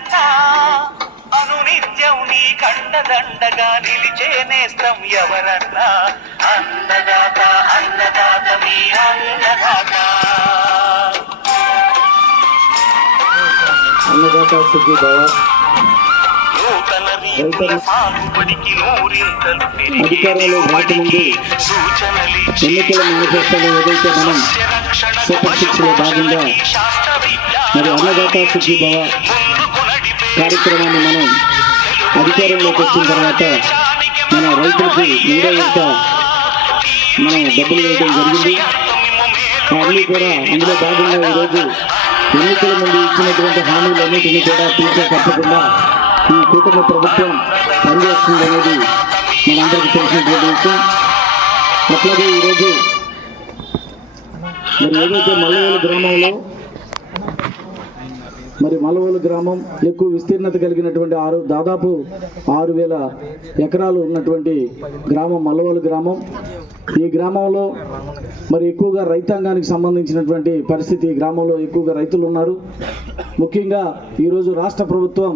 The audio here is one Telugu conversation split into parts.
ఎవరన్నా అనునిత్యం నీ కండదండగా నిలిచే నేస్తం ఎవరన్నా అన్నదాత అన్నదాత మీ అన్నదాత అన్నదాత సుఖీ భవ. అధికారంలో రాకముందు ఎన్నికల మేనిఫెస్టోలో ఏదైతే మనం సూపర్ సిక్స్ లో భాగంగా మరి అన్నదాత సుఖీ భవ కార్యక్రమాన్ని మనం అధికారంలోకి వచ్చిన తర్వాత మన రైతులకి 3వ విడత మనం డబ్బులు వేయడం జరిగింది. అన్నీ కూడా అందులో భాగంగా ఈరోజు ఎన్నికల ముందు ఇచ్చినటువంటి హామీలన్నింటినీ కూడా తీర్చే తప్పకుండా ఈ కూటమి ప్రభుత్వం పనిచేస్తుంది అనేది మనందరికీ తెలిసినటువంటి విషయం. అట్లాగే ఈరోజు మరి ఏదైతే మల్లవోలు గ్రామం ఎక్కువ విస్తీర్ణత కలిగినటువంటి దాదాపు 6,000 ఎకరాలు ఉన్నటువంటి గ్రామం మల్లవోలు గ్రామం. ఈ గ్రామంలో మరి ఎక్కువగా రైతాంగానికి సంబంధించినటువంటి పరిస్థితి, ఈ గ్రామంలో ఎక్కువగా రైతులు ఉన్నారు. ముఖ్యంగా ఈరోజు రాష్ట్ర ప్రభుత్వం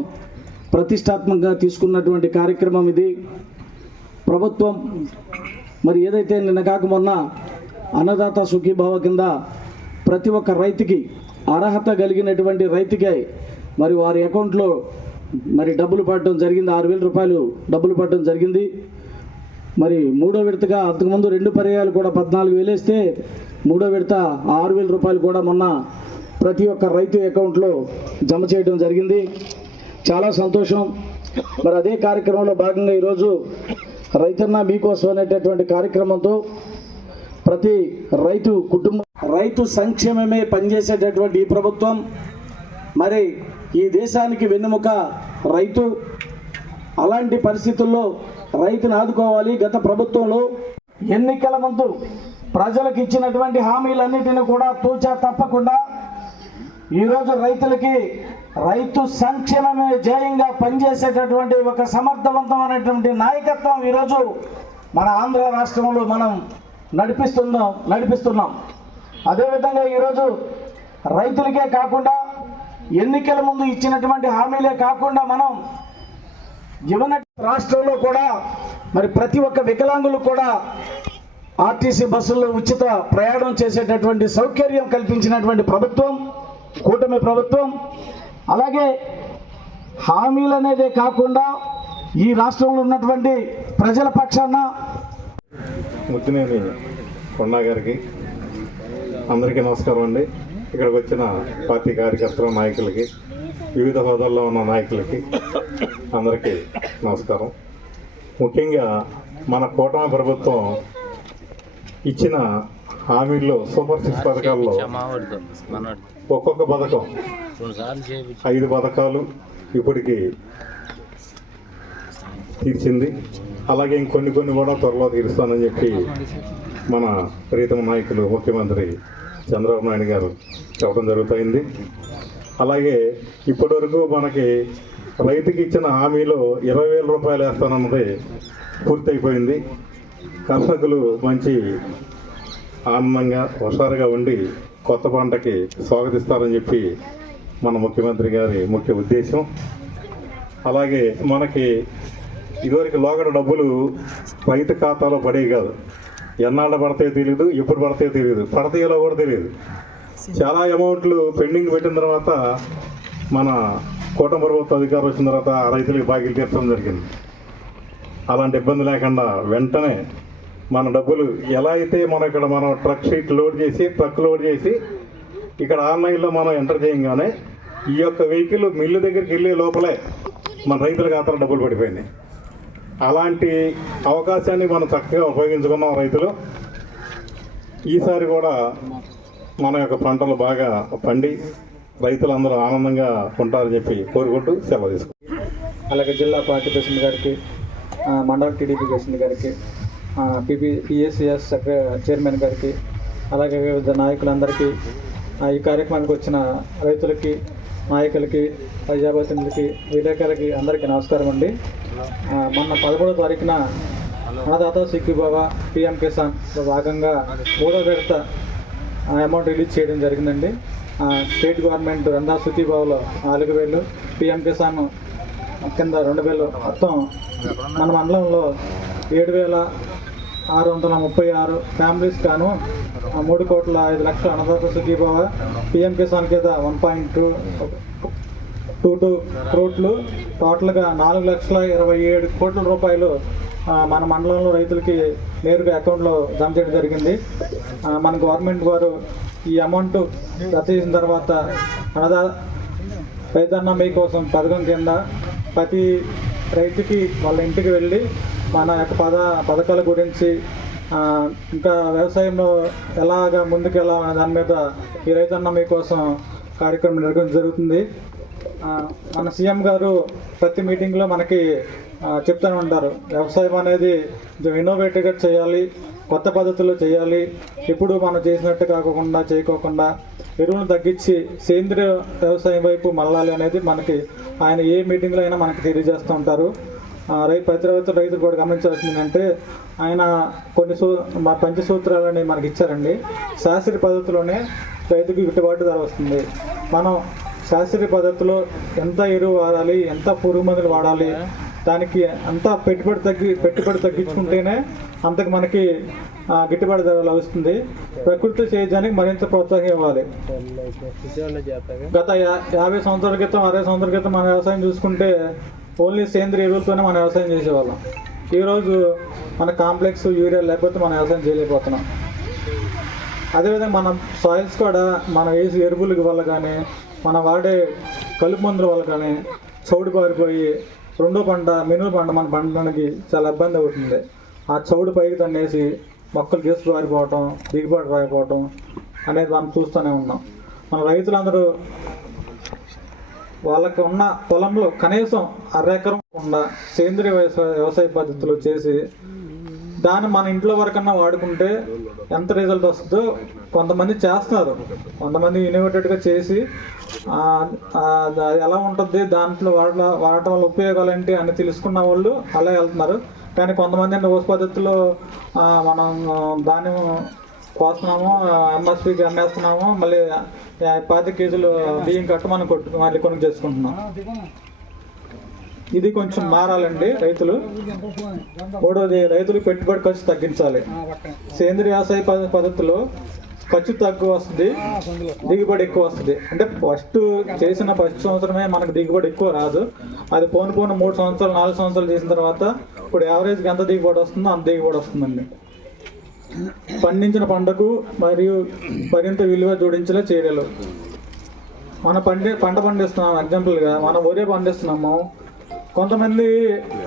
ప్రతిష్టాత్మకంగా తీసుకున్నటువంటి కార్యక్రమం ఇది. ప్రభుత్వం మరి ఏదైతే నిన్న కాక మొన్న అన్నదాత సుఖీభావ కింద ప్రతి ఒక్క రైతుకి అర్హత కలిగినటువంటి రైతుకి మరి వారి అకౌంట్లో మరి డబ్బులు పడటం జరిగింది. 6,000 రూపాయలు డబ్బులు పడటం జరిగింది. మరి 3వ విడతగా అంతకుముందు 2 పర్యాయాలు కూడా 14,000 వేస్తే 3వ విడత 6,000 రూపాయలు కూడా మొన్న ప్రతి ఒక్క రైతు అకౌంట్లో జమ చేయడం జరిగింది. చాలా సంతోషం. మరి అదే కార్యక్రమంలో భాగంగా ఈరోజు రైతన్న మీకోసం అనేటటువంటి కార్యక్రమంతో ప్రతి రైతు కుటుంబం రైతు సంక్షేమమే పనిచేసేటటువంటి ఈ ప్రభుత్వం, మరి ఈ దేశానికి వెన్నెముక రైతు. అలాంటి పరిస్థితుల్లో రైతును ఆదుకోవాలి. గత ప్రభుత్వంలో ఎన్నికల ముందు ప్రజలకు ఇచ్చినటువంటి హామీలన్నిటిని కూడా తూచా తప్పకుండా ఈరోజు రైతులకి రైతు సంక్షేమమే ధ్యేయంగా పనిచేసేటటువంటి ఒక సమర్థవంతమైనటువంటి నాయకత్వం ఈరోజు మన ఆంధ్ర రాష్ట్రంలో మనం నడిపిస్తున్నాం. అదేవిధంగా ఈరోజు రైతులకే కాకుండా ఎన్నికల ముందు ఇచ్చినటువంటి హామీలే కాకుండా మనం రాష్ట్రంలో కూడా మరి ప్రతి ఒక్క వికలాంగులు కూడా ఆర్టీసీ బస్సుల్లో ఉచిత ప్రయాణం చేసేటటువంటి సౌకర్యం కల్పించినటువంటి ప్రభుత్వం కూటమి ప్రభుత్వం. అలాగే హామీలు అనేదే కాకుండా ఈ రాష్ట్రంలో ఉన్నటువంటి ప్రజల పక్షాన ముద్దునేని కొండా గారికి అందరికీ నమస్కారం అండి. ఇక్కడికి వచ్చిన పార్టీ కార్యకర్తల నాయకులకి, వివిధ హోదాల్లో ఉన్న నాయకులకి అందరికీ నమస్కారం. ముఖ్యంగా మన కూటమి ప్రభుత్వం ఇచ్చిన హామీల్లో సూపర్ 6 పథకాల్లో ఒక్కొక్క పథకం 5 పథకాలు ఇప్పటికి తీర్చింది. అలాగే ఇంకొన్ని కూడా త్వరలో తీరుస్తానని చెప్పి మన ప్రీతమ నాయకులు ముఖ్యమంత్రి చంద్రబాబు నాయుడు గారు చెప్పడం జరుగుతుంది. అలాగే ఇప్పటివరకు మనకి రైతుకి ఇచ్చిన హామీలో 20,000 రూపాయలు వేస్తానన్నది పూర్తయిపోయింది. కర్షకులు మంచి ఆనందంగా హుషారుగా ఉండి కొత్త పంటకి స్వాగతిస్తారని చెప్పి మన ముఖ్యమంత్రి గారి ముఖ్య ఉద్దేశం. అలాగే మనకి ఇదివరకు లోగడ డబ్బులు రైతు ఖాతాలో పడేవి కాదు. ఎన్నాళ్ళు పడతాయో తెలియదు, ఎప్పుడు పడతాయో తెలియదు, పడతాయో కూడా తెలియదు. చాలా అమౌంట్లు పెండింగ్ పెట్టిన తర్వాత మన కూటమి ప్రభుత్వ అధికారం వచ్చిన తర్వాత ఆ రైతులకి బాకీలు తీర్చడం జరిగింది. అలాంటి ఇబ్బంది లేకుండా వెంటనే మన డబ్బులు ఎలా అయితే మనం ట్రక్ లోడ్ చేసి ఇక్కడ ఆన్లైన్లో మనం ఎంటర్ చేయగానే ఈ యొక్క వెహికల్ మిల్లు దగ్గరికి వెళ్ళే లోపలే మన రైతుల ఖాతాలో డబ్బులు పడిపోయినాయి. అలాంటి అవకాశాన్ని మనం చక్కగా ఉపయోగించుకున్నాం రైతులు. ఈసారి కూడా మన యొక్క పంటలు బాగా పండి రైతులందరూ ఆనందంగా ఉంటారని చెప్పి కోరుకుంటూ సెలవు తీసుకుంటాం. అలాగే జిల్లా పార్టీ ప్రెసిడెంట్ గారికి, మండల టీడీపీ ప్రెసిడెంట్ గారికి, పిఎస్సిఎస్ చైర్మన్ గారికి, అలాగే వివిధ నాయకులందరికీ, ఈ కార్యక్రమానికి వచ్చిన రైతులకి, నాయకులకి, ప్రజాప్రతినిధులకి, విలేకరులకి అందరికీ నమస్కారం అండి. మొన్న 13వ తారీఖున అన్నదాత సుఖీభవ పిఎం కిసాన్లో భాగంగా 3వ విడత అమౌంట్ రిలీజ్ చేయడం జరిగిందండి. స్టేట్ గవర్నమెంట్ అందా సుఖీభావ్లో 4,000, పిఎం కిసాన్ కింద 2,000, మొత్తం మన మండలంలో 7,636 ఫ్యామిలీస్ గాను 3,05,00,000 అన్నదాత సుఖీభావ, పిఎం కిసాన్ కింద 1.22 కోట్లు, టోటల్గా 4,27 కోట్ల రూపాయలు మన మండలంలో రైతులకి నేరుగా అకౌంట్లో జమ చేయడం జరిగింది. మన గవర్నమెంట్ వారు ఈ అమౌంట్ జత చేసిన తర్వాత రైతన్న మీకోసం పథకం కింద ప్రతి రైతుకి వాళ్ళ ఇంటికి వెళ్ళి మన యొక్క పథకాల గురించి ఇంకా వ్యవసాయంలో ఎలాగా ముందుకెళ్ళాలనే దాని మీద ఈ రైతన్న మీకోసం కార్యక్రమం నిర్వహించడం జరుగుతుంది. మన సీఎం గారు ప్రతి మీటింగ్లో మనకి చెప్తూనే ఉంటారు, వ్యవసాయం అనేది ఇన్నోవేటివ్గా చేయాలి, కొత్త పద్ధతుల్లో చేయాలి, ఎప్పుడు మనం చేసినట్టు చేయకోకుండా ఎరువులను తగ్గించి సేంద్రియ వ్యవసాయం వైపు మళ్ళాలి అనేది మనకి ఆయన ఏ మీటింగ్లో అయినా మనకి తెలియజేస్తూ ఉంటారు. ప్రతి రైతులు కూడా గమనించాల్సింది అంటే ఆయన కొన్ని పంచసూత్రాలని మనకి ఇచ్చారండి. శాస్త్రీయ పద్ధతిలోనే రైతుకి గిట్టుబాటు ధర వస్తుంది. మనం శాస్త్రీయ పద్ధతిలో ఎంత ఎరువు వాడాలి, ఎంత పురుగు మందులు వాడాలి, దానికి అంతా పెట్టుబడి తగ్గించుకుంటేనే అంతకు మనకి గిట్టుబాటు ధర లభిస్తుంది. ప్రకృతి సేద్యానికి మరింత ప్రోత్సాహం ఇవ్వాలి. గత 50 సంవత్సరాల క్రితం 60 సంవత్సరాల క్రితం మన వ్యవసాయం చూసుకుంటే ఓన్లీ సేంద్రియ ఎరువులతోనే మనం వ్యవసాయం చేసేవాళ్ళం. ఈరోజు మన కాంప్లెక్స్ యూరియా లేకపోతే మనం వ్యవసాయం చేయలేకపోతున్నాం. అదేవిధంగా మన సాయిల్స్ కూడా మనం వేసి ఎరువుల వల్ల కానీ మనం వాడే కలుపు మందుల వల్ల కానీ చౌడు పారిపోయి రెండో పంట మినుము పంట మన పంటడానికి చాలా ఇబ్బంది అవుతుంది. ఆ చౌడు పైకి తన్నేసి మొక్కలు గీసుకు పారిపోవటం, దిగుబడి రాకపోవటం అనేది మనం చూస్తూనే ఉన్నాం. మన రైతులందరూ వాళ్ళకి ఉన్న పొలంలో కనీసం 1/2 ఎకరం ఉన్న సేంద్రియ వ్యవసాయ పద్ధతులు చేసి దాన్ని మన ఇంట్లో వరకన్నా వాడుకుంటే ఎంత రిజల్ట్ వస్తుందో కొంతమంది చేస్తున్నారు. కొంతమంది ఇన్నోవేటెడ్గా చేసి ఎలా ఉంటుంది, దాంట్లో వాడటం వల్ల ఉపయోగాలు ఏంటి అని తెలుసుకున్న వాళ్ళు అలా వెళ్తున్నారు. కానీ కొంతమంది ఓస్ పద్ధతిలో మనం ధాన్యం కోస్తున్నాము, ఎంఎస్పీకి అమ్మేస్తున్నాము, మళ్ళీ 5 కేజీలు బియ్యం కట్టు మనం మళ్ళీ కొనుగోలు చేసుకుంటున్నాం. ఇది కొంచెం మారాలండి రైతులు. మూడోది, రైతులు పెట్టుబడి ఖర్చు తగ్గించాలి. సేంద్రియ వ్యవసాయ పద్ధతిలో ఖర్చు తక్కువ వస్తుంది, దిగుబడి ఎక్కువ వస్తుంది. అంటే ఫస్ట్ సంవత్సరమే మనకు దిగుబడి ఎక్కువ రాదు. అది పోను 3 సంవత్సరాలు 4 సంవత్సరాలు చేసిన తర్వాత ఇప్పుడు యావరేజ్కి ఎంత దిగుబడి వస్తుందో అంత దిగుబడి వస్తుందండి. పండించిన పంటకు మరియు మరింత విలువ జోడించేలా చర్యలు. మన పంట పండిస్తున్నాం, ఎగ్జాంపుల్గా మనం వరే పండిస్తున్నాము. కొంతమంది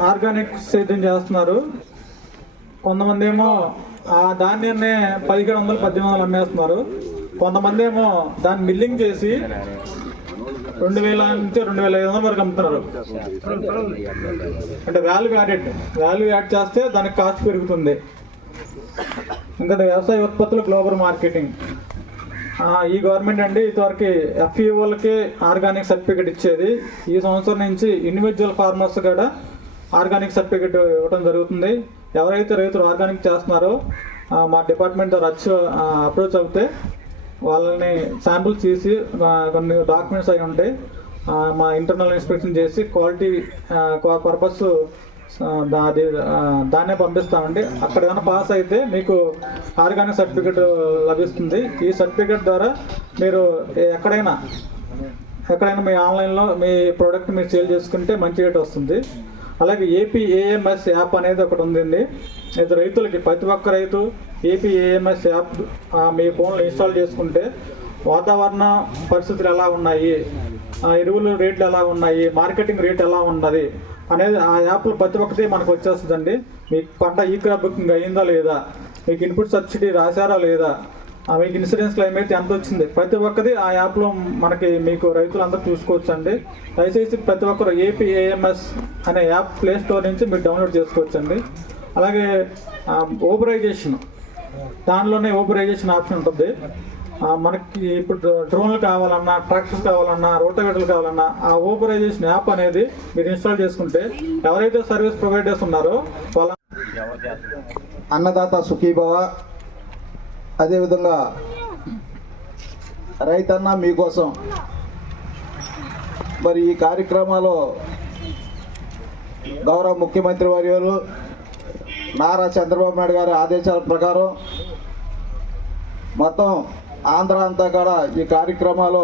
ఆర్గానిక్ సేద్యం చేస్తున్నారు, కొంతమంది ఏమో ఆ ధాన్యాన్ని 1700, 1800 అమ్మేస్తున్నారు. కొంతమంది ఏమో దాన్ని మిల్లింగ్ చేసి 2,000 నుంచి 2,500 వరకు అమ్ముతున్నారు. అంటే వాల్యూ యాడ్ చేస్తే దానికి కాస్ట్ పెరుగుతుంది. ఇంకా వ్యవసాయ ఉత్పత్తులు గ్లోబల్ మార్కెటింగ్. ఈ గవర్నమెంట్ అండి ఇదివరకు FEOలకి ఆర్గానిక్ సర్టిఫికేట్ ఇచ్చేది. ఈ సంవత్సరం నుంచి ఇండివిజువల్ ఫార్మర్స్ కూడా ఆర్గానిక్ సర్టిఫికేట్ ఇవ్వడం జరుగుతుంది. ఎవరైతే రైతులు ఆర్గానిక్ చేస్తున్నారో మా డిపార్ట్మెంట్ ద్వారా అప్రోచ్ అవుతే వాళ్ళని శాంపుల్స్ తీసి కొన్ని డాక్యుమెంట్స్ అవి ఉంటాయి, మా ఇంటర్నల్ ఇన్స్పెక్షన్ చేసి క్వాలిటీ పర్పస్ దాన్నే పంపిస్తామండి. అక్కడ ఏమైనా పాస్ అయితే మీకు ఆర్గానిక్ సర్టిఫికేట్ లభిస్తుంది. ఈ సర్టిఫికేట్ ద్వారా మీరు ఎక్కడైనా మీ ఆన్లైన్లో మీ ప్రోడక్ట్ మీరు సేల్ చేసుకుంటే మంచి రేట్ వస్తుంది. అలాగే APAMS యాప్ అనేది ఒకటి ఉందండి. ఇది రైతులకి ప్రతి ఒక్క రైతు APAMS యాప్ మీ ఫోన్లో ఇన్స్టాల్ చేసుకుంటే వాతావరణ పరిస్థితులు ఎలా ఉన్నాయి, ఎరువుల రేట్లు ఎలా ఉన్నాయి, మార్కెటింగ్ రేట్ ఎలా ఉన్నది అనేది ఆ యాప్లో ప్రతి ఒక్కటి మనకు వచ్చేస్తుందండి. మీకు పంట క్రాప్ బుకింగ్ అయ్యిందా లేదా, మీకు ఇన్పుట్ సబ్సిడీ రాశారా లేదా, మీకు ఇన్సూరెన్స్ క్లెయిమ్ అయితే ఎంత వచ్చింది, ప్రతి ఒక్కటి ఆ యాప్లో మీకు రైతులందరూ చూసుకోవచ్చు అండి. దయచేసి ప్రతి ఒక్కరు APAMS అనే యాప్ ప్లే స్టోర్ నుంచి మీరు డౌన్లోడ్ చేసుకోవచ్చండి. అలాగే ఓబరైజేషన్, దానిలోనే ఓబరైజేషన్ ఆప్షన్ ఉంటుంది. మనకి ఇప్పుడు డ్రోన్లు కావాలన్నా, ట్రాక్టర్స్ కావాలన్నా, రోటోవేటర్లు కావాలన్నా ఆ ఓబరైజేషన్ యాప్ అనేది మీరు ఇన్స్టాల్ చేసుకుంటే ఎవరైతే సర్వీస్ ప్రొవైడర్స్ ఉన్నారో వాళ్ళ అన్నదాత సుఖీభవ, అదేవిధంగా రైతన్న మీకోసం మరి ఈ కార్యక్రమాలు గౌరవ ముఖ్యమంత్రి వర్యులు నారా చంద్రబాబు నాయుడు గారి ఆదేశాల ప్రకారం మొత్తం ఆంధ్ర అంతా కూడా ఈ కార్యక్రమాలు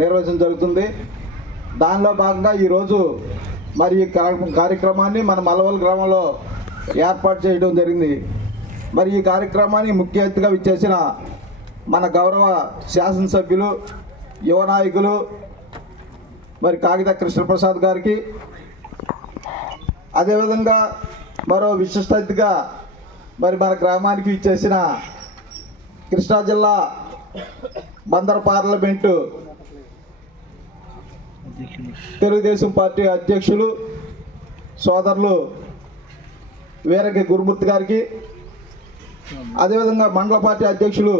నిర్వహించడం జరుగుతుంది. దానిలో భాగంగా ఈరోజు మరి ఈ కార్యక్రమాన్ని మన మల్లవల్లి గ్రామంలో ఏర్పాటు చేయడం జరిగింది. మరి ఈ కార్యక్రమాన్ని ముఖ్య అతిథిగా విచ్చేసిన మన గౌరవ శాసనసభ్యులు యువ నాయకులు మరి కాగిత కృష్ణప్రసాద్ గారికి, అదేవిధంగా మరో విశిష్ట అతిథిగా మరి మన గ్రామానికి విచ్చేసిన కృష్ణా జిల్లా బందర్ పార్లమెంటు తెలుగుదేశం పార్టీ అధ్యక్షులు సోదరులు వీరకి గురుమూర్తి గారికి, అదేవిధంగా మండల పార్టీ అధ్యక్షులు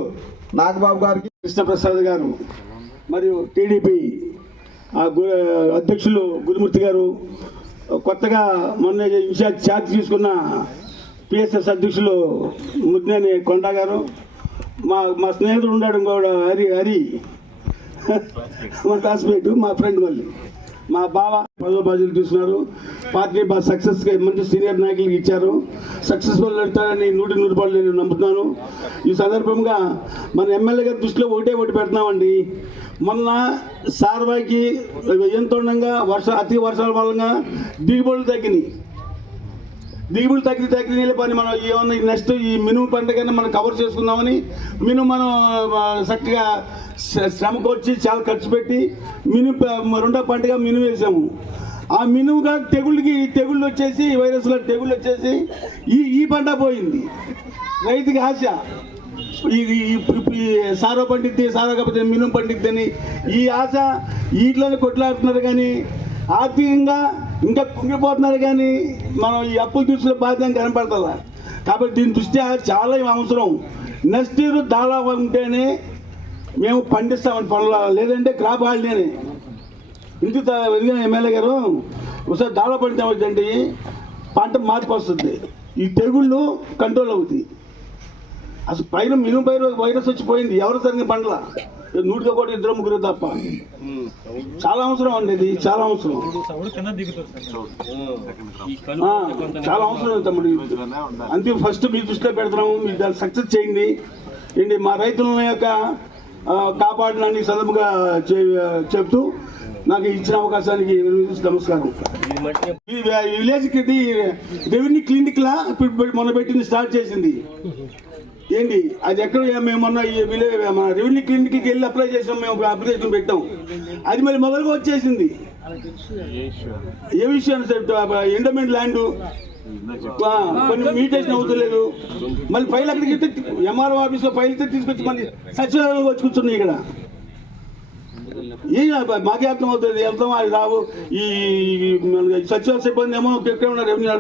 నాగబాబు గారికి, కృష్ణప్రసాద్ గారు మరియు టీడీపీ అధ్యక్షులు గురుమూర్తి గారు, కొత్తగా మొన్న విషయాలు ఛార్జ్ తీసుకున్న పిఎస్ఎస్ అధ్యక్షులు ముద్నేని కొండ గారు, మా స్నేహితుడు ఉన్నాడు కూడా హరి మా క్లాస్మేట్, మా ఫ్రెండ్ మళ్ళీ మా బావ పదో బాధ్యతలు తీసుకున్నారు. పార్టీ బాగా సక్సెస్గా మంచి సీనియర్ నాయకులకు ఇచ్చారు. సక్సెస్ఫుల్ అవుతారని 100% నేను నమ్ముతున్నాను. ఈ సందర్భంగా మన ఎమ్మెల్యే గారి దృష్టిలో ఒకటి పెడుతున్నామండి. మొన్న సార్వాయికి ఎంతో ఉండగా అతి వర్షాల మూలంగా దిగుబడులు తగ్గిన పని మనం ఏమన్నా నెక్స్ట్ ఈ మినుము పంటకైనా మనం కవర్ చేసుకుందామని మినుము మనం చక్కగా శ్రమ వచ్చి చాలా ఖర్చు పెట్టి రెండో పంటగా మినుము వేసాము. ఆ మినుముగా తెగుళ్ళు వచ్చేసి వైరస్లో తెగుళ్ళు వచ్చేసి ఈ పంట పోయింది. రైతుకి ఆశ సారో పండిద్ది, సారో కాకపోతే మినుము పండిద్దని ఈ ఆశ వీటిలోనే కొట్లాడుతున్నారు. కానీ ఆర్థికంగా ఇంకా కుంగిపోతున్నారు. కానీ మనం ఈ అప్పులు తీసుకునే బాధ్యత కనపడుతుందా? కాబట్టి దీని దృష్ట్యా చాలా అవసరం. నెక్స్ట్ ఇయర్ దాళా ఉంటేనే మేము పండిస్తామని పనులు, లేదంటే క్రాప్ హాలిడేనే. ఇందుకు ఎమ్మెల్యే గారు ఒకసారి దాళా పండితే పంట మార్పు వస్తుంది, ఈ తెగుళ్ళు కంట్రోల్ అవుతాయి. అసలు పైన మినుము పైన వైరస్ వచ్చిపోయింది, ఎవరు సరిగ్గా పంటల 100-2 తప్ప. చాలా అవసరం అండి, ఇది చాలా అవసరం, చాలా అవసరం తమ్ముడు. అంతే ఫస్ట్ మీ దృష్టిలో పెడుతున్నాము, మీరు దాన్ని సక్సెస్ చేయండి. ఏంటి మా రైతుల యొక్క కాపాడినని సందర్భంగా చెప్తూ నాకు ఇచ్చిన అవకాశానికి నమస్కారం. ఈ విలేజ్కి రెవెన్యూ క్లినిక్ లా మొన్న పెట్టింది, స్టార్ట్ చేసింది. ఏంటి అది ఎక్కడ మేము మొన్న మన రెవెన్యూ క్లినిక్కి వెళ్ళి అప్లై చేసాం, మేము అప్లికేషన్ పెట్టాం. అది మరి మొదలుగా వచ్చేసింది. ఏ విషయం ఎండోమెంట్ ల్యాండ్ కొన్ని మీటేషన్ అవుతలేదు. మళ్ళీ ఫైల్ అక్కడికి ఎంఆర్ఓ ఆఫీస్లో ఫైల్ ఇస్తే తీసుకొచ్చి మళ్ళీ సచివాలయంలో వచ్చి కూర్చున్నాయి. ఇక్కడ ఏం మాకే అర్థం అవుతుంది, వెళ్తాం అది రావు. ఈ సచివాలయ సిబ్బంది ఏమో ఎక్కడ ఉన్నారు, రెవెన్యూ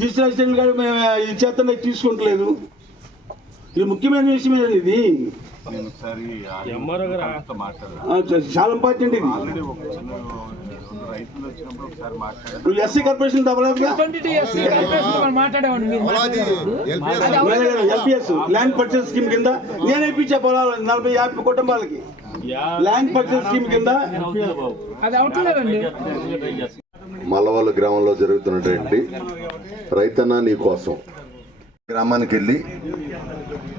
డిజిటల్ అసిస్టెంట్ గారు మేము ఈ చేతనే తీసుకుంటలేదు. ఇది ముఖ్యమైన విషయం ఇది. చాలా ఇంపార్టెంట్ ఇది. నువ్వు SC corporation LPS land purchase scheme కింద నేను ఇప్పించే పొలాలు 40-50 కుటుంబాలకి ల్యాండ్ పర్చేస్ స్కీమ్ కింద. మల్లవల్లి గ్రామంలో జరుగుతున్నటువంటి రైతన్న నీ కోసం గ్రామానికి వెళ్ళి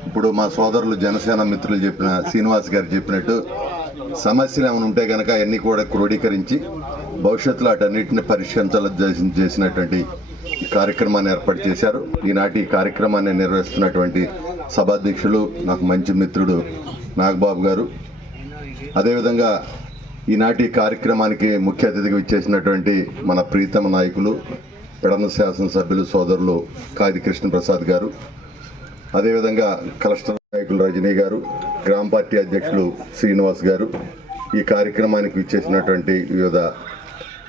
ఇప్పుడు మా సోదరులు జనసేన మిత్రులు చెప్పిన శ్రీనివాస్ గారు చెప్పినట్టు సమస్యలు ఏమైనా ఉంటే కనుక అన్ని కూడా క్రోడీకరించి భవిష్యత్తులో అటన్నిటిని పరిష్కరించాలని చేసినటువంటి కార్యక్రమాన్ని ఏర్పాటు చేశారు. ఈనాటి కార్యక్రమాన్ని నిర్వహిస్తున్నటువంటి సభాధ్యక్షులు నాకు మంచి మిత్రుడు నాగబాబు గారు, అదేవిధంగా ఈనాటి కార్యక్రమానికి ముఖ్య అతిథిగా ఇచ్చేసినటువంటి మన ప్రీతమ నాయకులు పెడన శాసనసభ్యులు సోదరులు కాగిత కృష్ణప్రసాద్ గారు, అదేవిధంగా కలెక్టర్ నాయకులు రజనీ గారు, గ్రామ పార్టీ అధ్యక్షులు శ్రీనివాస్ గారు, ఈ కార్యక్రమానికి ఇచ్చేసినటువంటి వివిధ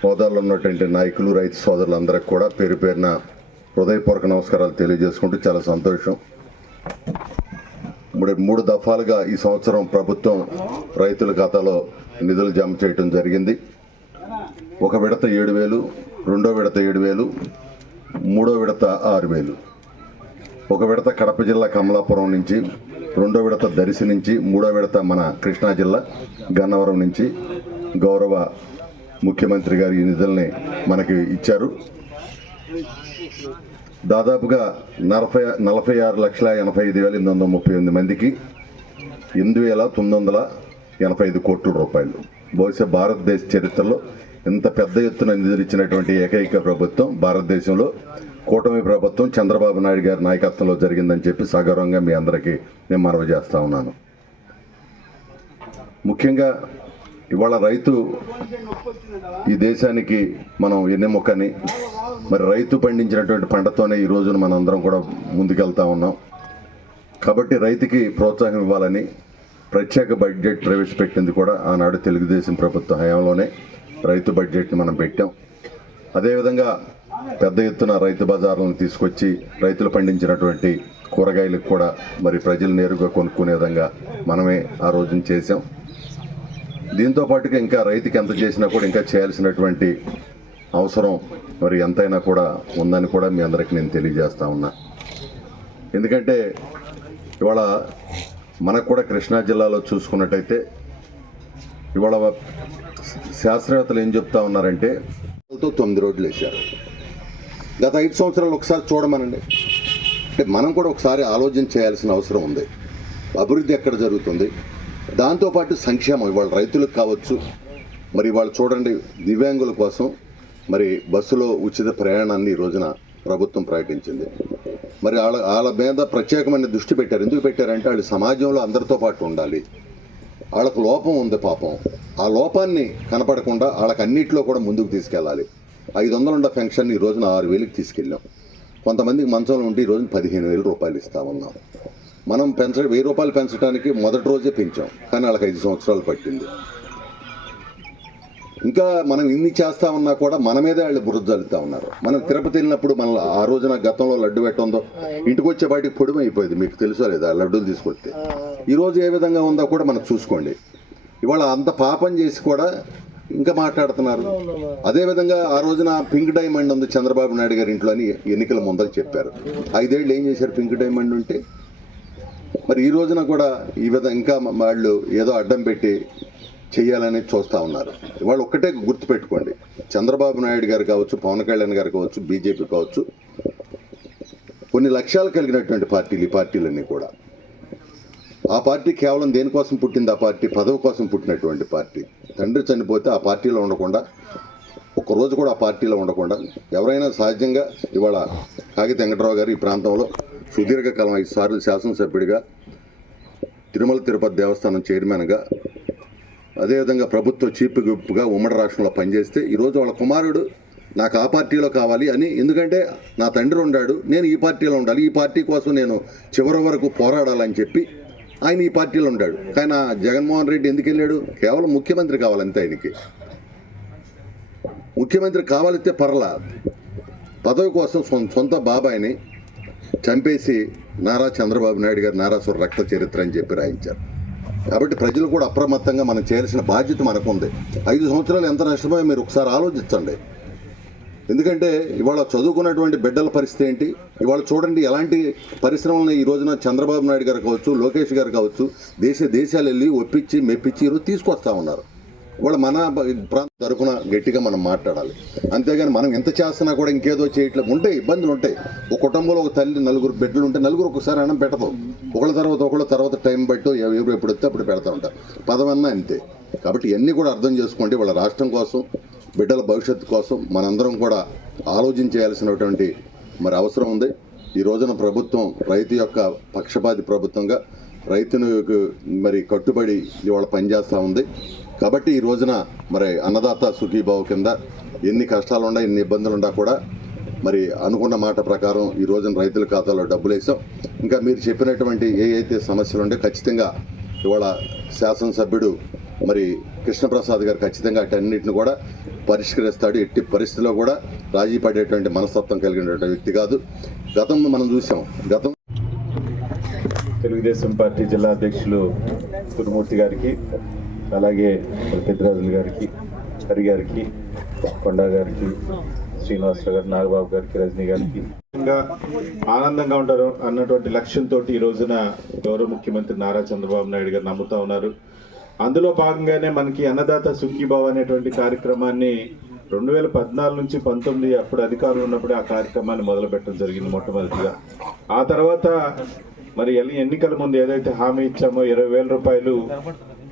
హోదాల్లో ఉన్నటువంటి నాయకులు, రైతు సోదరులందరికీ కూడా పేరు పేరున హృదయపూర్వక నమస్కారాలు తెలియజేసుకుంటూ చాలా సంతోషం. 3 దఫాలుగా ఈ సంవత్సరం ప్రభుత్వం రైతుల ఖాతాలో నిధులు జమ చేయడం జరిగింది. ఒక విడత 7,000, రెండో విడత 7,000, మూడో విడత 6,000. ఒక విడత కడప జిల్లా కమలాపురం నుంచి రెండో విడత దర్శి నుంచి, మూడో విడత మన కృష్ణా జిల్లా గన్నవరం నుంచి గౌరవ ముఖ్యమంత్రి గారు ఈ నిధుల్ని మనకి ఇచ్చారు. దాదాపుగా 46,85,838 మందికి 8,985 కోట్ల రూపాయలు. బహుశా భారతదేశ చరిత్రలో ఇంత పెద్ద ఎత్తున నిధులు ఇచ్చినటువంటి ఏకైక ప్రభుత్వం భారతదేశంలో కూటమి ప్రభుత్వం చంద్రబాబు నాయుడు గారి నాయకత్వంలో జరిగిందని చెప్పి సగౌరవంగా మీ అందరికీ నేను మనవి చేస్తా ఉన్నాను. ముఖ్యంగా ఇవాళ రైతు ఈ దేశానికి మనం ఎన్నెముకని, మరి రైతు పండించినటువంటి పంటతోనే ఈ రోజున మనం అందరం కూడా ముందుకెళ్తా ఉన్నాం. కాబట్టి రైతుకి ప్రోత్సాహం ఇవ్వాలని ప్రత్యేక బడ్జెట్ ప్రవేశపెట్టింది కూడా ఆనాడు తెలుగుదేశం ప్రభుత్వ హయాంలోనే రైతు బడ్జెట్ని మనం పెట్టాం. అదేవిధంగా పెద్ద ఎత్తున రైతు బజార్లను తీసుకొచ్చి రైతులు పండించినటువంటి కూరగాయలకు కూడా మరి ప్రజలు నేరుగా కొనుక్కునే విధంగా మనమే ఆ రోజున చేసాం. దీంతో పాటుగా ఇంకా రైతుకి ఎంత చేసినా కూడా ఇంకా చేయాల్సినటువంటి అవసరం మరి ఎంతైనా కూడా ఉందని కూడా మీ అందరికీ నేను తెలియజేస్తా ఉన్నా. ఎందుకంటే ఇవాళ మనకు కూడా కృష్ణా జిల్లాలో చూసుకున్నట్టయితే ఇవాళ శాస్త్రవేత్తలు ఏం చెప్తా ఉన్నారంటే 9 రోడ్లు వేశారు. గత 5 సంవత్సరాలు ఒకసారి చూడమనండి. అంటే మనం కూడా ఒకసారి ఆలోచన చేయాల్సిన అవసరం ఉంది. అభివృద్ధి ఎక్కడ జరుగుతుంది, దాంతోపాటు సంక్షేమం ఇవాళ రైతులకు కావచ్చు, మరి ఇవాళ చూడండి దివ్యాంగుల కోసం మరి బస్సులో ఉచిత ప్రయాణాన్ని ఈ రోజున ప్రభుత్వం ప్రకటించింది. మరి వాళ్ళ మీద ప్రత్యేకమైన దృష్టి పెట్టారు. ఎందుకు పెట్టారంటే వాళ్ళు సమాజంలో అందరితో పాటు ఉండాలి. వాళ్ళకు లోపం ఉంది పాపం, ఆ లోపాన్ని కనపడకుండా వాళ్ళకి అన్నింటిలో కూడా ముందుకు తీసుకెళ్ళాలి. 500 ఉండే పెన్షన్ ఈ రోజున 6,000కి తీసుకెళ్ళాం. కొంతమందికి మంచంలో ఉంటే ఈ రోజున 15,000 రూపాయలు ఇస్తా ఉన్నాం. మనం 1,000 రూపాయలు పెంచడానికి మొదటి రోజే పెంచాం, కానీ వాళ్ళకి 5 సంవత్సరాలు పట్టింది. ఇంకా మనం ఇన్ని చేస్తా ఉన్నా కూడా మన మీదే వాళ్ళు బురద జల్లుతా ఉన్నారు. మనం తిరుపతి వెళ్ళినప్పుడు మన ఆ రోజున గతంలో లడ్డు పెట్టందో ఇంటికి వచ్చే బయటికి పొడిమ అయిపోయింది, మీకు తెలుసో లేదా లడ్డూలు తీసుకొస్తే. ఈరోజు ఏ విధంగా ఉందో కూడా మనం చూసుకోండి. ఇవాళ అంత పాపం చేసి కూడా ఇంకా మాట్లాడుతున్నారు. అదేవిధంగా ఆ రోజున పింక్ డైమండ్ ఉంది చంద్రబాబు నాయుడు గారి ఇంట్లో అని ఎన్నికల ముందర చెప్పారు. 5 ఏళ్ళు ఏం చేశారు పింక్ డైమండ్ ఉంటే? మరి ఈ రోజున కూడా ఈ విధంగా ఇంకా వాళ్ళు ఏదో అడ్డం పెట్టి చేయాలని చూస్తూ ఉన్నారు. ఇవాళ ఒక్కటే గుర్తుపెట్టుకోండి, చంద్రబాబు నాయుడు గారు కావచ్చు, పవన్ కళ్యాణ్ గారు కావచ్చు, బీజేపీ కావచ్చు, కొన్ని లక్ష్యాలు కలిగినటువంటి పార్టీలు ఈ పార్టీలన్నీ కూడా. ఆ పార్టీ కేవలం దేనికోసం పుట్టింది? ఆ పార్టీ పదవి కోసం పుట్టినటువంటి పార్టీ. తండ్రి చనిపోతే ఆ పార్టీలో ఉండకుండా, ఒక్కరోజు కూడా ఆ పార్టీలో ఉండకుండా ఎవరైనా సహజంగా ఇవాళ కాగిత వెంకటరావు గారు ఈ ప్రాంతంలో సుదీర్ఘకాలం 5 సార్లు శాసనసభ్యుడిగా, తిరుమల తిరుపతి దేవస్థానం చైర్మన్గా, అదేవిధంగా ప్రభుత్వ చీఫ్ విప్గా ఉమ్మడి రాష్ట్రంలో పనిచేస్తే ఈరోజు వాళ్ళ కుమారుడు నాకు ఆ పార్టీలో కావాలి అని, ఎందుకంటే నా తండ్రి ఉన్నాడు, నేను ఈ పార్టీలో ఉండాలి, ఈ పార్టీ కోసం నేను చివరి వరకు పోరాడాలని చెప్పి ఆయన ఈ పార్టీలో ఉన్నాడు. కానీ జగన్మోహన్ రెడ్డి ఎందుకు వెళ్ళాడు? కేవలం ముఖ్యమంత్రి కావాలంతే. ఆయనకి ముఖ్యమంత్రి కావాలితే పర్లా, పదవి కోసం సొంత బాబాయిని చంపేసి నారా చంద్రబాబు నాయుడు గారు నారాసుర రక్త చరిత్ర అని చెప్పి రాయించారు. కాబట్టి ప్రజలు కూడా అప్రమత్తంగా మనం చేయాల్సిన బాధ్యత మనకు ఉంది. 5 సంవత్సరాలు ఎంత నష్టమో మీరు ఒకసారి ఆలోచించండి. ఎందుకంటే ఇవాళ చదువుకున్నటువంటి బిడ్డల పరిస్థితి ఏంటి? ఇవాళ చూడండి ఎలాంటి పరిశ్రమలను ఈ రోజున చంద్రబాబు నాయుడు గారు కావచ్చు, లోకేష్ గారు కావచ్చు, దేశాలు వెళ్ళి ఒప్పించి మెప్పించి ఈరోజు తీసుకొస్తా ఉన్నారు. ఇవాళ మన ప్రాంతం తరఫున గట్టిగా మనం మాట్లాడాలి. అంతేగాని మనం ఎంత చేస్తున్నా కూడా ఇంకేదో చేయట్లేదు. ఉంటాయి ఇబ్బందులు ఉంటాయి. ఒక కుటుంబంలో ఒక తల్లి 4 బిడ్డలు ఉంటే 4 ఒకసారి అన్నం పెట్టదు. ఒకళ్ళ తర్వాత టైం బట్టి ఎవరు ఎప్పుడు వస్తే అప్పుడు పెడతా ఉంటారు. పదవన్నా అంతే. కాబట్టి ఇవన్నీ కూడా అర్థం చేసుకోండి. వాళ్ళ రాష్ట్రం కోసం, బిడ్డల భవిష్యత్తు కోసం మనందరం కూడా ఆలోచించేయాల్సినటువంటి మరి అవసరం ఉంది. ఈ రోజున ప్రభుత్వం రైతు యొక్క పక్షపాతి ప్రభుత్వంగా రైతును మరి కట్టుబడి ఇవాళ పనిచేస్తూ ఉంది. కాబట్టి ఈ రోజున మరి అన్నదాత సుఖీభావ కింద ఎన్ని కష్టాలున్నా ఎన్ని ఇబ్బందులున్నా కూడా మరి అనుకున్న మాట ప్రకారం ఈ రోజున రైతుల ఖాతాలో డబ్బులు వేసాం. ఇంకా మీరు చెప్పినటువంటి ఏ అయితే సమస్యలు ఉంటే ఖచ్చితంగా ఇవాళ శాసనసభ్యుడు మరి కృష్ణప్రసాద్ గారు ఖచ్చితంగా అన్నింటిని కూడా పరిష్కరిస్తాడు. ఎట్టి పరిస్థితిలో కూడా రాజీ పడేటువంటి మనస్తత్వం కలిగినటువంటి వ్యక్తి కాదు. గతంలో మనం చూసాం. తెలుగుదేశం పార్టీ జిల్లా అధ్యక్షులు గురుమూర్తి గారికి, అలాగే పెద్దరాజులు గారికి, హరి గారికి, కొండా గారికి, శ్రీనివాసరావు గారు, నాగబాబు గారికి, రజనీ గారికి, సంతోషంగా ఆనందంగా ఉంటారు అన్నటువంటి లక్ష్యంతో ఈ రోజున గౌరవ ముఖ్యమంత్రి నారా చంద్రబాబు నాయుడు గారు నమ్ముతా ఉన్నారు. అందులో భాగంగానే మనకి అన్నదాత సుఖీభావ అనేటువంటి కార్యక్రమాన్ని 2014 నుంచి 19 అప్పుడు అధికారులు ఉన్నప్పుడే ఆ కార్యక్రమాన్ని మొదలు పెట్టడం జరిగింది మొట్టమొదటిగా. ఆ తర్వాత మరి ఎన్నికల ముందు ఏదైతే హామీ ఇచ్చామో 20,000 రూపాయలు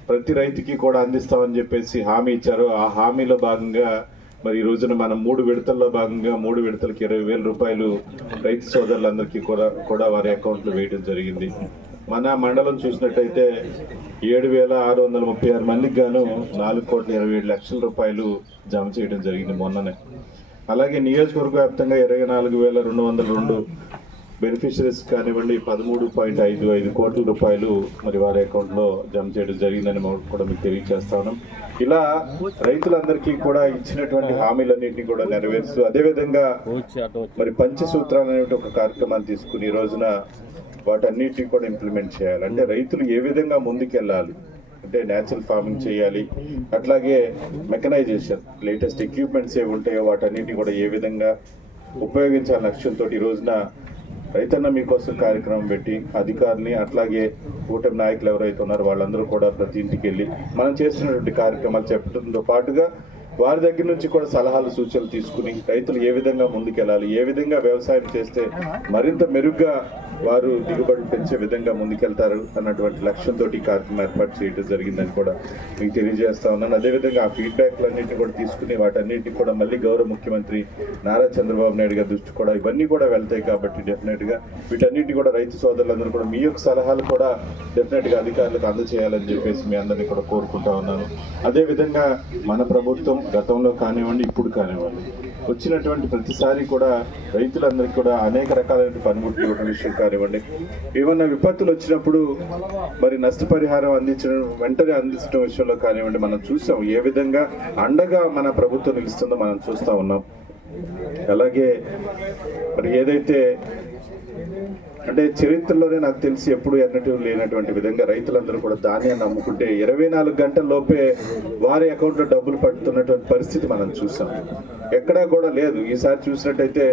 ప్రతి రైతుకి కూడా అందిస్తామని చెప్పేసి హామీ ఇచ్చారో ఆ హామీలో భాగంగా మరి ఈ రోజున మనం 3 విడతల్లో భాగంగా 3 విడతలకి 20,000 రూపాయలు రైతు సోదరులందరికీ కూడా వారి అకౌంట్లో వేయడం జరిగింది. మన మండలం చూసినట్టయితే 7,636 మందికి గాను 4,27,00,000 రూపాయలు జమ చేయడం జరిగింది మొన్ననే. అలాగే నియోజకవర్గ వ్యాప్తంగా 24,202 బెనిఫిషరీస్ కానివ్వండి 13.55 కోట్ల రూపాయలు మరి వారి అకౌంట్లో జమ చేయడం జరిగిందని కూడా మీకు తెలియజేస్తా ఉన్నాం. ఇలా రైతులందరికీ కూడా ఇచ్చినటువంటి హామీలన్నింటినీ కూడా నెరవేరుస్తూ అదేవిధంగా మరి పంచసూత్రాలు అనే ఒక కార్యక్రమాన్ని తీసుకుని ఈ రోజున వాటన్నిటిని కూడా ఇంప్లిమెంట్ చేయాలి. అంటే రైతులు ఏ విధంగా ముందుకెళ్ళాలి అంటే న్యాచురల్ ఫార్మింగ్ చేయాలి, అట్లాగే మెకనైజేషన్ లేటెస్ట్ ఎక్విప్మెంట్స్ ఏవి ఉంటాయో వాటన్నిటిని కూడా ఏ విధంగా ఉపయోగించాలని లక్ష్యంతో ఈ రోజున రైతన్న మీకోసం కార్యక్రమం పెట్టి అధికారులని అట్లాగే కూటమి నాయకులు ఎవరైతే ఉన్నారో వాళ్ళందరూ కూడా ప్రతి ఇంటికి వెళ్ళి మనం చేస్తున్నటువంటి కార్యక్రమాలు చెప్పడంతో పాటుగా వారి దగ్గర నుంచి కూడా సలహాలు సూచనలు తీసుకుని రైతులు ఏ విధంగా ముందుకెళ్ళాలి, ఏ విధంగా వ్యవసాయం చేస్తే మరింత మెరుగ్గా వారు దిగుబడులు పెంచే విధంగా ముందుకెళ్తారు అన్నటువంటి లక్ష్యంతో ఈ కార్యక్రమం ఏర్పాటు చేయడం జరిగిందని కూడా మీకు తెలియజేస్తా ఉన్నాను. అదేవిధంగా ఆ ఫీడ్బ్యాక్లన్నింటినీ కూడా తీసుకుని వాటన్నిటిని కూడా మళ్ళీ గౌరవ ముఖ్యమంత్రి నారా చంద్రబాబు నాయుడు గారి దృష్టి కూడా ఇవన్నీ కూడా వెళ్తాయి. కాబట్టి డెఫినెట్గా వీటన్నిటిని కూడా రైతు సోదరులందరూ కూడా మీ యొక్క సలహాలు కూడా డెఫినెట్గా అధికారులకు అందజేయాలని చెప్పేసి మీ అందరినీ కూడా కోరుకుంటా ఉన్నాను. అదేవిధంగా మన ప్రభుత్వం గతంలో కానివ్వండి ఇప్పుడు కానివ్వండి వచ్చినటువంటి ప్రతిసారి కూడా రైతులందరికీ కూడా అనేక రకాలైన పనిముట్లు ఇవ్వడం విషయం కానివ్వండి, ఏమన్నా విపత్తులు వచ్చినప్పుడు మరి నష్టపరిహారం వెంటనే అందించడం విషయంలో కానివ్వండి మనం చూసాం ఏ విధంగా అండగా మన ప్రభుత్వం నిలుస్తుందో మనం చూస్తా ఉన్నాం. అలాగే మరి ఏదైతే అంటే చరిత్రలోనే నాకు తెలిసి ఎప్పుడు ఎన్నటూ లేనటువంటి విధంగా రైతులందరూ కూడా ధాన్యాన్ని అమ్ముకుంటే 24 గంటల లోపే వారి అకౌంట్లో డబ్బులు పడుతున్నటువంటి పరిస్థితి మనం చూసాం. ఎక్కడా కూడా లేదు. ఈసారి చూసినట్టయితే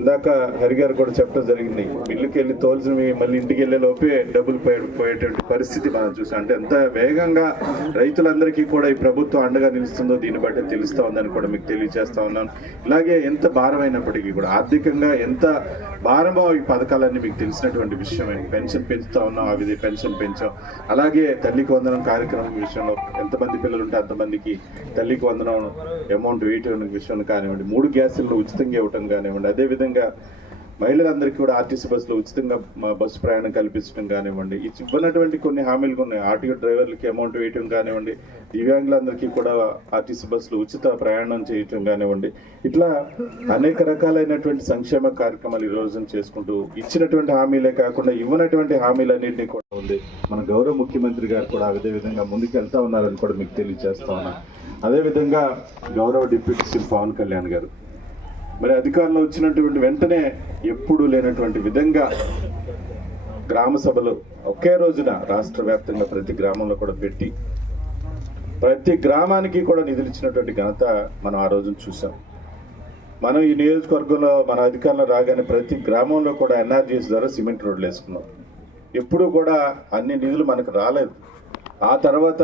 ఇందాక హరిగారు కూడా చెప్పడం జరిగింది, మిల్లుకి వెళ్ళి తోల్చినవి మళ్ళీ ఇంటికి వెళ్ళే లోపే డబ్బులు పోయేటువంటి పరిస్థితి మనం చూసాం. అంటే ఎంత వేగంగా రైతులందరికీ కూడా ఈ ప్రభుత్వం అండగా నిలుస్తుందో దీన్ని బట్టి తెలుస్తా ఉందని కూడా మీకు తెలియజేస్తా ఉన్నాను. ఇలాగే ఎంత భారమైనప్పటికీ కూడా ఆర్థికంగా ఎంత భారమో ఈ పథకాలన్నీ మీకు తెలిసినటువంటి విషయమే. పెన్షన్ పెంచుతా ఉన్నాం, అవి పెన్షన్ పెంచాం. అలాగే తల్లికి వందనం కార్యక్రమం విషయంలో ఎంతమంది పిల్లలు ఉంటే అంతమందికి తల్లికి వందనం అమౌంట్ వేయటం విషయంలో కానివ్వండి, 3 గ్యాసులను ఉచితంగా ఇవ్వటం కానివ్వండి, అదేవిధంగా మహిళలందరికీ కూడా ఆర్టీసీ బస్సులో ఉచితంగా బస్సు ప్రయాణం కల్పించడం కానివ్వండి, ఇవ్వనటువంటి కొన్ని హామీలు ఉన్నాయి. ఆర్టీఓ డ్రైవర్లకి అమౌంట్ వేయటం కానివ్వండి, దివ్యాంగులందరికీ కూడా ఆర్టీసీ బస్సులో ఉచిత ప్రయాణం చేయటం కానివ్వండి, ఇట్లా అనేక రకాలైనటువంటి సంక్షేమ కార్యక్రమాలు ఈ రోజున చేసుకుంటూ ఇచ్చినటువంటి హామీలే కాకుండా ఇవ్వనటువంటి హామీలన్నింటినీ కూడా ఉంది. మన గౌరవ ముఖ్యమంత్రి గారు కూడా అదే విధంగా ముందుకెళ్తా ఉన్నారని కూడా మీకు తెలియజేస్తా ఉన్నాను. అదేవిధంగా గౌరవ డిప్యూటీ సీఎం పవన్ కళ్యాణ్ గారు మరి అధికారంలో వచ్చినటువంటి వెంటనే ఎప్పుడూ లేనటువంటి విధంగా గ్రామ సభలు ఒకే రోజున రాష్ట్ర వ్యాప్తంగా ప్రతి గ్రామంలో కూడా పెట్టి ప్రతి గ్రామానికి కూడా నిధులు ఇచ్చినటువంటి ఘనత మనం ఆ రోజున చూసాం. మనం ఈ నియోజకవర్గంలో మన అధికారంలో రాగానే ప్రతి గ్రామంలో కూడా ఎన్ఆర్జీఎస్ ద్వారా సిమెంట్ రోడ్లు వేసుకున్నాం. ఎప్పుడూ కూడా అన్ని నిధులు మనకు రాలేదు. ఆ తర్వాత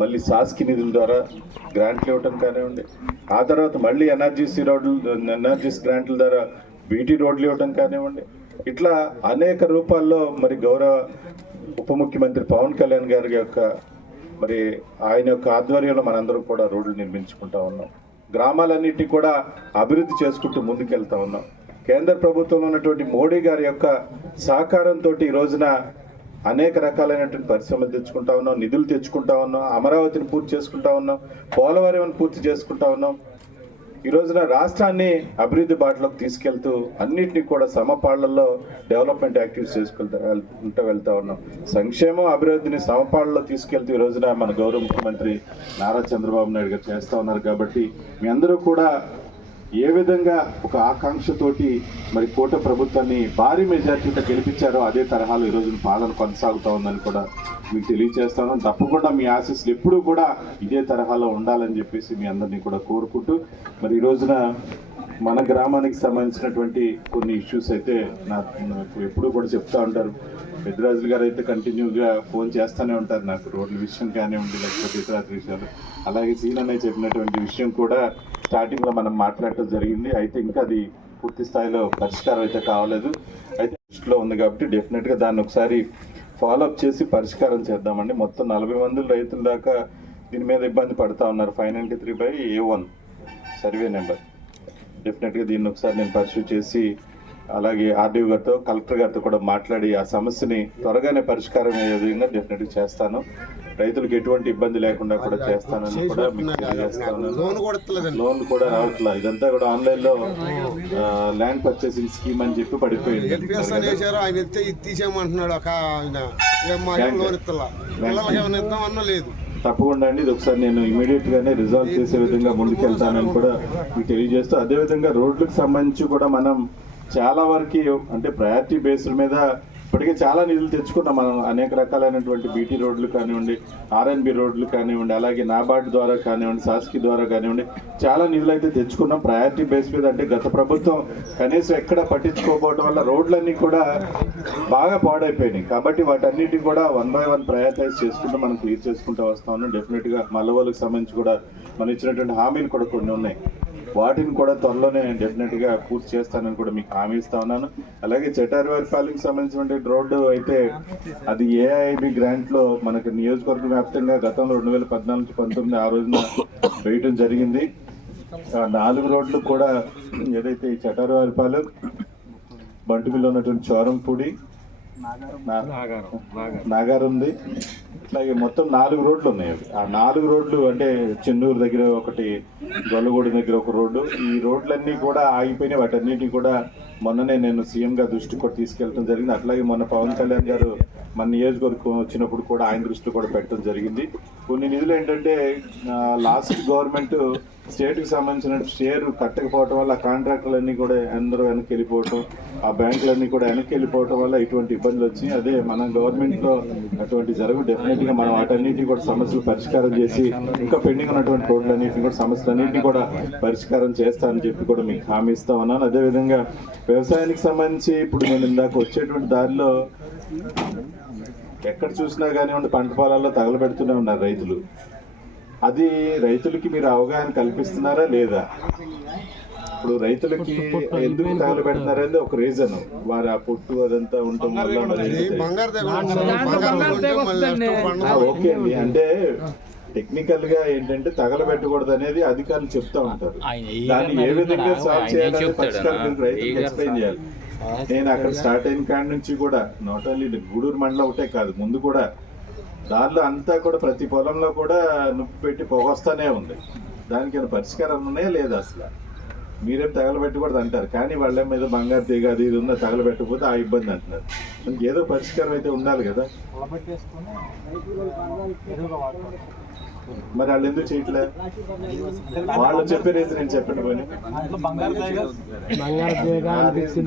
మళ్ళీ శాసకి నిధుల ద్వారా గ్రాంట్లు ఇవ్వటం కానివ్వండి, ఆ తర్వాత మళ్ళీ ఎన్ఆర్జీఎస్ గ్రాంట్ల ద్వారా బీటీ రోడ్లు ఇవ్వటం కానివ్వండి, ఇట్లా అనేక రూపాల్లో మరి గౌరవ ఉప ముఖ్యమంత్రి పవన్ కళ్యాణ్ గారి యొక్క మరి ఆయన యొక్క ఆధ్వర్యంలో మనందరం కూడా రోడ్లు నిర్మించుకుంటా ఉన్నాం. గ్రామాలన్నిటినీ కూడా అభివృద్ధి చేసుకుంటూ ముందుకెళ్తా ఉన్నాం. కేంద్ర ప్రభుత్వంలో ఉన్నటువంటి మోడీ గారి యొక్క సహకారంతో ఈ రోజున అనేక రకాలైనటువంటి పరిశ్రమలు తెచ్చుకుంటా ఉన్నాం, నిధులు తెచ్చుకుంటా ఉన్నాం, అమరావతిని పూర్తి చేసుకుంటా ఉన్నాం, పోలవరం పూర్తి చేసుకుంటా ఉన్నాం. ఈ రోజున రాష్ట్రాన్ని అభివృద్ధి బాటలోకి తీసుకెళ్తూ అన్నింటినీ కూడా సమపాళ్లలో డెవలప్మెంట్ యాక్టివిటీస్ చేసుకుంటూ వెళ్తా ఉన్నాం. సంక్షేమం అభివృద్ధిని సమపాళ్లలో తీసుకెళ్తూ ఈ రోజున మన గౌరవ ముఖ్యమంత్రి నారా చంద్రబాబు నాయుడు గారు చేస్తూ ఉన్నారు. కాబట్టి మీ అందరూ కూడా ఏ విధంగా ఒక ఆకాంక్షతోటి మరి కూటమి ప్రభుత్వాన్ని భారీ మెజార్టీతో గెలిపించారో అదే తరహాలో ఈ రోజున పాలన కొనసాగుతూ ఉందని కూడా మీకు తెలియజేస్తాను. తప్పకుండా మీ ఆశీస్సులు ఎప్పుడూ కూడా ఇదే తరహాలో ఉండాలని చెప్పేసి మీ అందరినీ కూడా కోరుకుంటూ మరి ఈ రోజున మన గ్రామానికి సంబంధించినటువంటి కొన్ని ఇష్యూస్ అయితే నాకు ఎప్పుడూ కూడా చెప్తా ఉంటారు. పెద్దరాజులు గారు అయితే కంటిన్యూగా ఫోన్ చేస్తూనే ఉంటారు నాకు, రోడ్ల విషయం కానివ్వండి లేకపోతే ఇతర విషయాలు. అలాగే సీనన్నయ్య చెప్పినటువంటి విషయం కూడా స్టార్టింగ్లో మనం మాట్లాడటం జరిగింది. అయితే ఇంకా అది పూర్తి స్థాయిలో పరిష్కారం అయితే కావలేదు. అయితే దృష్టిలో ఉంది కాబట్టి డెఫినెట్గా దాన్ని ఒకసారి ఫాలోఅప్ చేసి పరిష్కారం చేద్దామండి. మొత్తం 40 మంది రైతుల దాకా దీని మీద ఇబ్బంది పడుతూ ఉన్నారు. 593/A1 survey number. డెఫినెట్గా దీన్ని ఒకసారి నేను పర్సూ చేసి అలాగే ఆర్డీఓ గారితో కలెక్టర్ గారితో కూడా మాట్లాడి ఆ సమస్యని త్వరగానే పరిష్కారం అయ్యే విధంగా డెఫినెట్గా చేస్తాను. రైతులకు ఎటువంటి ఇబ్బంది లేకుండా కూడా చేస్తానని కూడా మీకు తెలియజేస్తాను. లోన్ కూడా రావట్లా, ఇదంతా కూడా ఆన్లైన్లో ల్యాండ్ పర్చేసింగ్ స్కీమ్ అని చెప్పి పడిపోయింది. తప్పకుండా అండి, ఇది ఒకసారి నేను ఇమీడియట్ గానే రిజాల్వ్ చేసే విధంగా ముందుకెళ్తానని కూడా మీకు తెలియజేస్తూ, అదేవిధంగా రోడ్లకు సంబంధించి కూడా మనం చాలా వరకు అంటే ప్రయారిటీ బేస్డ్ మీద ఇప్పటికే చాలా నిధులు తెచ్చుకున్నాం మనం. అనేక రకాలైనటువంటి బీటీ రోడ్లు కానివ్వండి, ఆర్ఎన్బి రోడ్లు కానివ్వండి, అలాగే నాబార్డ్ ద్వారా కానివ్వండి, శాసకి ద్వారా కానివ్వండి, చాలా నిధులు అయితే తెచ్చుకున్నాం ప్రయారిటీ బేస్ మీద. అంటే గత ప్రభుత్వం కనీసం ఎక్కడ పట్టించుకోకపోవడం వల్ల రోడ్లన్నీ కూడా బాగా పాడైపోయినాయి. కాబట్టి వాటన్నిటిని కూడా 1 by 1 ప్రయారిటైజ్ చేసుకుంటూ మనం క్లియర్ చేసుకుంటూ వస్తా ఉన్నాం. డెఫినెట్గా మల్లవోలుకు సంబంధించి కూడా మనం ఇచ్చినటువంటి హామీలు కూడా కొన్ని ఉన్నాయి, వాటిని కూడా త్వరలోనే డెఫినెట్గా పూర్తి చేస్తానని కూడా మీకు హామీ ఇస్తా ఉన్నాను. అలాగే చెటారివారిపాలెంకి సంబంధించినటువంటి రోడ్డు అయితే అది ఏఐబి గ్రాంట్లో మనకు నియోజకవర్గ వ్యాప్తంగా గతంలో 2014-19 ఆ రోజున వేయటం జరిగింది. 4 రోడ్లు కూడా ఏదైతే ఈ చెటారివారిపాలెం, బంటుమిల్లో ఉన్నటువంటి చోరంపూడి, నాగారం ఉంది, ఇట్లాగే మొత్తం 4 రోడ్లు ఉన్నాయి. ఆ 4 రోడ్లు అంటే చెన్నూరు దగ్గర ఒకటి, గొల్లగూడి దగ్గర ఒక రోడ్డు, ఈ రోడ్లన్నీ కూడా ఆగిపోయినాయి. వాటన్నిటిని కూడా మొన్ననే నేను సీఎం గారి దృష్టికి కూడా తీసుకెళ్ళడం జరిగింది. అట్లాగే మొన్న పవన్ కళ్యాణ్ గారు మన నియోజకవర్గం వచ్చినప్పుడు కూడా ఆయన దృష్టిలో కూడా పెట్టడం జరిగింది. కొన్ని నిధులు ఏంటంటే లాస్ట్ గవర్నమెంట్ స్టేట్కి సంబంధించిన షేర్ కట్టకపోవటం వల్ల కాంట్రాక్టర్లన్నీ కూడా అందరూ వెనక్కి వెళ్ళిపోవటం, ఆ బ్యాంకులన్నీ కూడా వెనక్కి వెళ్ళిపోవటం వల్ల ఇటువంటి ఇబ్బందులు వచ్చినాయి. అదే మన గవర్నమెంట్లో అటువంటి జరుగు డెఫినెట్గా మనం వాటన్నిటిని కూడా సమస్యలు పరిష్కారం చేసి ఇంకా పెండింగ్ ఉన్నటువంటి రోడ్లన్నింటినీ కూడా సమస్యలన్నింటినీ కూడా పరిష్కారం చేస్తానని చెప్పి కూడా మీకు హామీ ఇస్తా ఉన్నాను. అదేవిధంగా వ్యవసాయానికి సంబంధించి ఇప్పుడు నేను ఇందాక వచ్చేటువంటి దారిలో ఎక్కడ చూసినా కానివ్వండి పంట పొలాల్లో తగలబెడుతూనే ఉన్నారు రైతులు. అది రైతులకి మీరు అవగాహన కల్పిస్తున్నారా లేదా? ఇప్పుడు రైతులకి ఎందుకు తగలబెడుతున్నారనేది ఒక రీజన్, వారి ఆ పొట్టు అదంతా ఉండటం వల్ల. ఓకే అండి, అంటే టెక్నికల్ గా ఏంటంటే తగలబెట్టకూడదు అనేది అధికారులు చెప్తా ఉంటారు. దాన్ని ఏ విధంగా సాల్వ్ చేయాలని పరిష్కారం రైతులకు ఎక్స్ప్లెయిన్ చేయాలి. నేను అక్కడ స్టార్ట్ అయిన కాడి నుంచి కూడా నాట్ ఓన్లీ గూడూరు మండలం ఒకటే కాదు, ముందు కూడా దానిలో అంతా కూడా ప్రతి పొలంలో కూడా నొప్పి పెట్టి పొగొస్తానే ఉంది. దానికి పరిష్కారం ఉన్నాయా లేదా? అసలు మీరేం తగలబెట్టకూడదు అంటారు, కానీ వాళ్ళ మీద బంగారు తీగ అది ఇది ఉందా తగలబెట్టకపోతే ఆ ఇబ్బంది అంటున్నారు. మనకి ఏదో పరిష్కారం అయితే ఉండాలి కదా. మరి వాళ్ళు ఎందుకు చేయట్లే? వాళ్ళు చెప్పే రీతి నేను చెప్పండి పోనీ.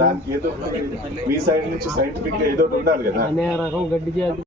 దానికి ఏదో మీ సైడ్ నుంచి సైంటిఫిక్ గా ఏదో ఉండాలి కదా.